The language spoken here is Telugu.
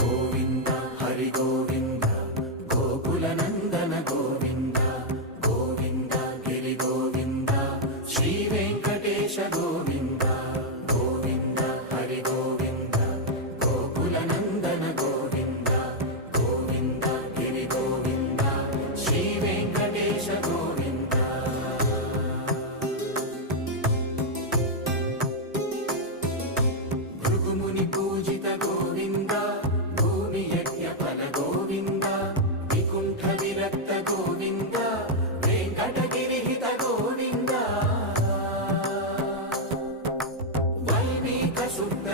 గోవింద హరి గోవింద గోకుల నందన గోవింద గోవింద గిరి గోవింద శ్రీ వెంకటేశ గోవింద గోవింద హరి గోవింద గోకుల నందన గోవింద గోవింద గిరి గోవింద శ్రీ వెంకటేశ గోవింద భృగుముని పూజిత గోవింద భూమి యజ్ఞ ఫల గోవింద వికుంఠ విరక్త గోవింద వెంకటగిరిహిత గోవింద వైదిక శుద్ధ